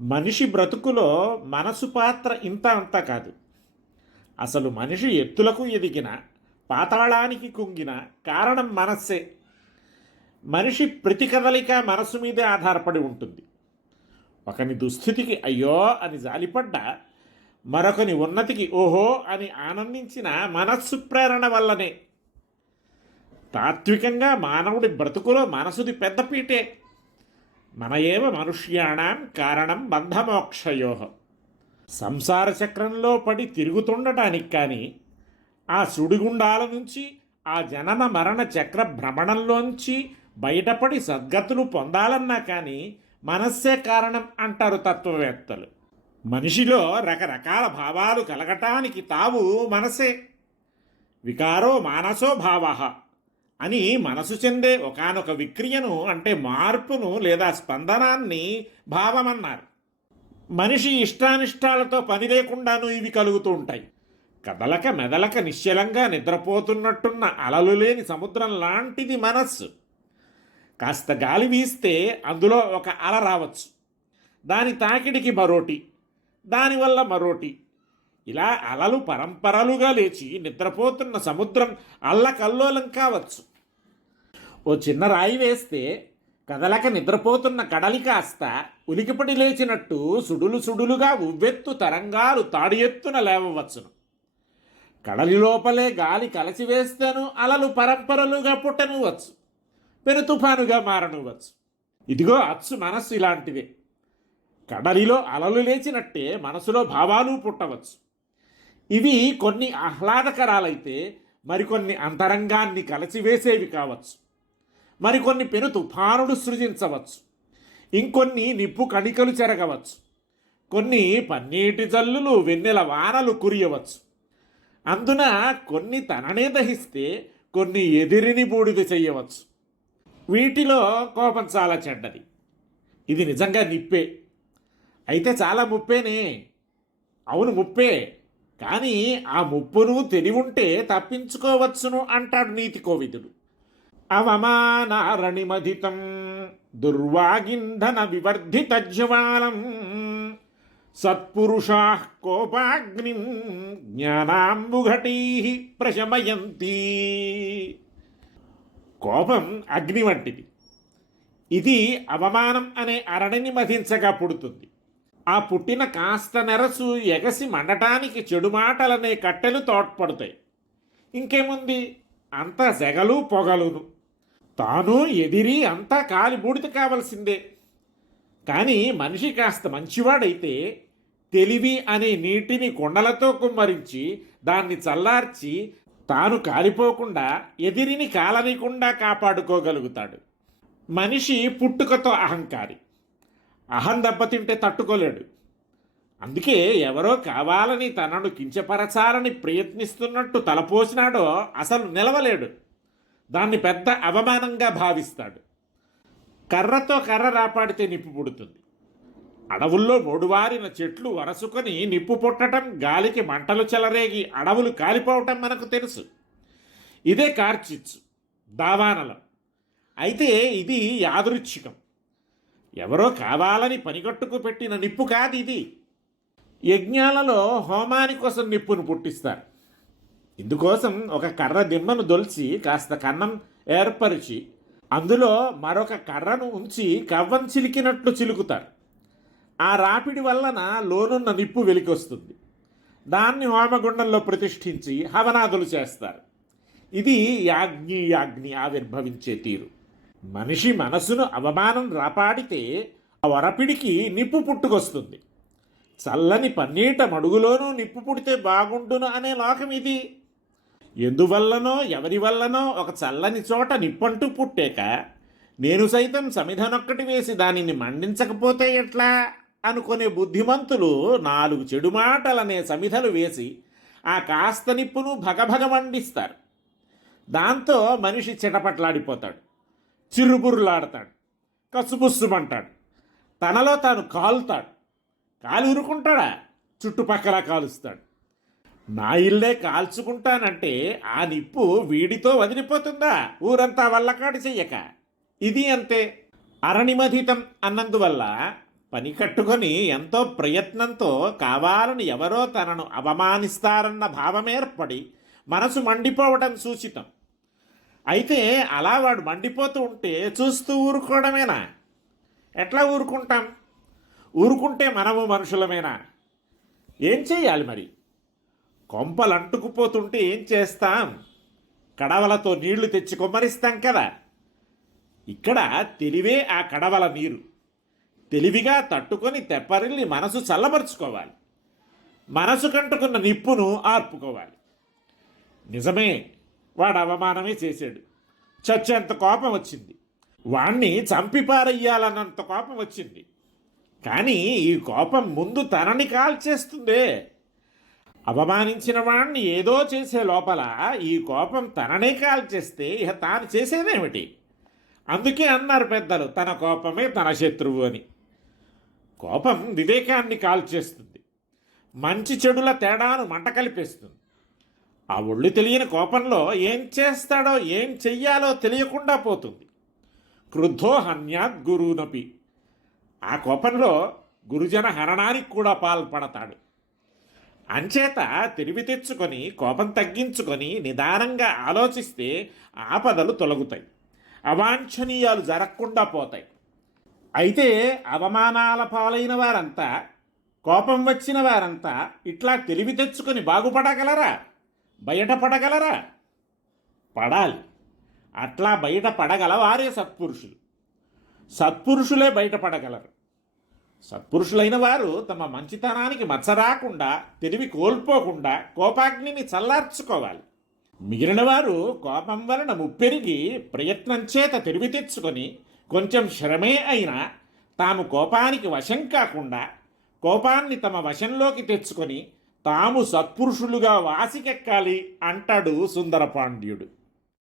మనిషి బ్రతుకులో మనసు పాత్ర ఇంత అంతా కాదు. అసలు మనిషి ఎత్తులకు ఎదిగిన, పాతాళానికి కుంగిన కారణం మనస్సే. మనిషి ప్రతి కదలిక మనసు మీదే ఆధారపడి ఉంటుంది. ఒకని దుస్థితికి అయ్యో అని జాలిపడ్డా, మరొకని ఉన్నతికి ఓహో అని ఆనందించిన మనస్సు ప్రేరణ వల్లనే. తాత్వికంగా మానవుడి బ్రతుకులో మనసుది పెద్దపీటే. మన ఏవ మనుష్యాణం కారణం బంధమోక్షయో. సంసార చక్రంలో పడి తిరుగుతుండటానికి కానీ, ఆ సుడిగుండాల నుంచి, ఆ జనన మరణ చక్ర భ్రమణంలోంచి బయటపడి సద్గతులు పొందాలన్నా కానీ మనస్సే కారణం అంటారు తత్వవేత్తలు. మనిషిలో రకరకాల భావాలు కలగటానికి తావు మనసే. వికారో మానసో భావ అని మనసు చెందే ఒకానొక విక్రియను, అంటే మార్పును లేదా స్పందనాన్ని భావమన్నారు. మనిషి ఇష్టానిష్టాలతో పని లేకుండాను ఇవి కలుగుతూ ఉంటాయి. కదలక మెదలక నిశ్చలంగా నిద్రపోతున్నట్టున్న అలలు లేని సముద్రం లాంటిది మనస్సు. కాస్త గాలి వీస్తే అందులో ఒక అల రావచ్చు, దాని తాకిడికి మరోటి, దానివల్ల మరోటి, ఇలా అలలు పరంపరలుగా లేచి నిద్రపోతున్న సముద్రం అల్లకల్లోలం కావచ్చు. ఓ చిన్న రాయి వేస్తే కదలక నిద్రపోతున్న కడలి కాస్త ఉలికిపడి లేచినట్టు సుడులు సుడులుగా ఉవ్వెత్తు తరంగాలు తాడి ఎత్తున లేవవచ్చును. కడలి లోపలే గాలి కలచివేస్తేను అలలు పరంపరలుగా పుట్టనువచ్చు, పెను తుఫానుగా మారనువచ్చు. ఇదిగో అచ్చు మనస్సు ఇలాంటిదే. కడలిలో అలలు లేచినట్టే మనసులో భావాలు పుట్టవచ్చు. ఇవి కొన్ని ఆహ్లాదకరాలైతే మరికొన్ని అంతరంగాన్ని కలచివేసేవి కావచ్చు. మరికొన్ని పెను తుఫానుడు సృజించవచ్చు. ఇంకొన్ని నిప్పు కణికలు చెరగవచ్చు. కొన్ని పన్నీటి జల్లులు వెన్నెల వానలు కురియవచ్చు. అందున కొన్ని తననే దహిస్తే కొన్ని ఎదిరిని బూడిద చెయ్యవచ్చు. వీటిలో కోపం చాలా చెడ్డది. ఇది నిజంగా నిప్పే, అయితే చాలా ముప్పేనే. అవును ముప్పే, కానీ ఆ ముప్పును తెలివుంటే తప్పించుకోవచ్చును అంటాడు నీతి కోవిదుడు. అవమానారణిమధితం దుర్వాగింధన వివర్ధిత జ్వాలం సత్పురుషా కోపాగ్నిం జ్ఞానాంబుఘటీ ప్రశమయంతి. కోపం అగ్ని వంటిది. ఇది అవమానం అనే అరణిని మధించగా పుడుతుంది. ఆ పుట్టిన కాస్త నెరసు ఎగసి మండటానికి చెడు మాటలనే కట్టెలు తోడ్పడతాయి. ఇంకేముంది, అంతా సెగలు పొగలును. తాను ఎదిరి అంతా కాలి బూడిద కావలసిందే. కానీ మనిషి కాస్త మంచివాడైతే తెలివి అనే నీటిని కొండలతో కుమ్మరించి దాన్ని చల్లార్చి తాను కాలిపోకుండా ఎదిరిని కాలనీకుండా కాపాడుకోగలుగుతాడు. మనిషి పుట్టుకతో అహంకారి. అహం దెబ్బతింటే తట్టుకోలేడు. అందుకే ఎవరో కావాలని తనను కించపరచాలని ప్రయత్నిస్తున్నట్టు తలపోసినాడో అసలు నిలవలేడు. దాన్ని పెద్ద అవమానంగా భావిస్తాడు. కర్రతో కర్ర రాపాడితే నిప్పు పుడుతుంది. అడవుల్లో మూడువారిన చెట్లు వరసుకొని నిప్పు పుట్టడం, గాలికి మంటలు చెలరేగి అడవులు కాలిపోవటం మనకు తెలుసు. ఇదే కార్చిచ్చు, దావానలం. అయితే ఇది యాదృచ్ఛికం. ఎవరో కావాలని పనిగట్టుకు పెట్టిన నిప్పు కాదు ఇది. యజ్ఞాలలో హోమాని కోసం నిప్పును పుట్టిస్తారు. ఇందుకోసం ఒక కర్ర దిమ్మను దొల్చి కాస్త కన్నం ఏర్పరిచి అందులో మరొక కర్రను ఉంచి కవ్వం చిలికినట్లు చిలుకుతారు. ఆ రాపిడి వలన లోనున్న నిప్పు వెలికొస్తుంది. దాన్ని హోమగుండంలో ప్రతిష్ఠించి హవనాదులు చేస్తారు. ఇది యాజ్ఞి ఆవిర్భవించే తీరు. మనిషి మనసును అవమానం రాపాడితే ఆ వరపిడికి నిప్పు పుట్టుకొస్తుంది. చల్లని పన్నీట మడుగులోనూ నిప్పు పుడితే బాగుండును అనే లోకం ఇది. ఎందువల్లనో ఎవరి వల్లనో ఒక చల్లని చోట నిప్పంటూ పుట్టాక నేను సైతం సమిధనొక్కటి వేసి దానిని మండించకపోతే ఎట్లా అనుకునే బుద్ధిమంతులు 4 చెడు మాటలనే సమిధలు వేసి ఆ కాస్త నిప్పును భగభగ మండిస్తారు. దాంతో మనిషి చిటపట్లాడిపోతాడు, చిరుబుర్రులాడతాడు, కసుబుస్సుమంటాడు, తనలో తాను కాలుతాడు. కాలు ఉరుకుంటాడా, చుట్టుపక్కల కాలుస్తాడు. నా ఇల్లే కాల్చుకుంటానంటే ఆ నిప్పు వీడితో వదిలిపోతుందా ఊరంతా వల్లకాడి చెయ్యక? ఇది అంతే. అరణిమధితం అన్నందువల్ల పని కట్టుకొని ఎంతో ప్రయత్నంతో కావాలని ఎవరో తనను అవమానిస్తారన్న భావమేర్పడి మనసు మండిపోవడం సూచితం. అయితే అలా వాడు మండిపోతూ ఉంటే చూస్తూ ఊరుకోవడమేనా? ఎట్లా ఊరుకుంటాం? ఊరుకుంటే మనము మనుషులమేనా? ఏం చేయాలి మరి? కొంపలు అంటుకుపోతుంటే ఏం చేస్తాం? కడవలతో నీళ్లు తెచ్చి కొమ్మరిస్తాం కదా. ఇక్కడ తెలివే ఆ కడవల నీరు. తెలివిగా తట్టుకొని తెప్పరిల్లి మనసు చల్లబరుచుకోవాలి. మనసు కంటుకున్న నిప్పును ఆర్పుకోవాలి. నిజమే, వాడు అవమానమే చేశాడు. చచ్చేంత కోపం వచ్చింది. వాణ్ణి చంపిపారయ్యాలన్నంత కోపం వచ్చింది. కానీ ఈ కోపం ముందు తనని కాల్చేస్తుందే. అవమానించిన వాణ్ణి ఏదో చేసే లోపల ఈ కోపం తననే కాల్చేస్తే ఇక తాను చేసేదేమిటి? అందుకే అన్నారు పెద్దలు, తన కోపమే తన శత్రువు అని. కోపం వివేకాన్ని కాల్చేస్తుంది. మంచి చెడుల తేడాను మంట కలిపేస్తుంది. ఆ ఒళ్ళు తెలియని కోపంలో ఏం చేస్తాడో ఏం చెయ్యాలో తెలియకుండా పోతుంది. క్రుద్ధో హన్యాత్ గురునపి. ఆ కోపంలో గురుజన హరణానికి కూడా పాల్పడతాడు. అంచేత తెలివి తెచ్చుకొని కోపం తగ్గించుకొని నిదానంగా ఆలోచిస్తే ఆపదలు తొలగుతాయి, అవాంఛనీయాలు జరగకుండా పోతాయి. అయితే అవమానాల పాలైన వారంతా, కోపం వచ్చిన వారంతా ఇట్లా తెలివి తెచ్చుకొని బాగుపడగలరా? బయటపడగలరా? పడాలి. అట్లా బయటపడగల వారే సత్పురుషులు. సత్పురుషులే బయటపడగలరు. సత్పురుషులైన వారు తమ మంచితనానికి మచ్చ రాకుండా, తెలివి కోల్పోకుండా కోపాగ్నిని చల్లార్చుకోవాలి. మిగిలిన వారు కోపం వలన ముప్పెరిగి ప్రయత్నం చేత తెలివి తెచ్చుకొని కొంచెం శ్రమే అయినా తాము కోపానికి వశం కాకుండా కోపాన్ని తమ వశంలోకి తెచ్చుకొని తాము సత్పురుషులుగా వాసికెక్కాలి అంటాడు సుందరపాండ్యుడు.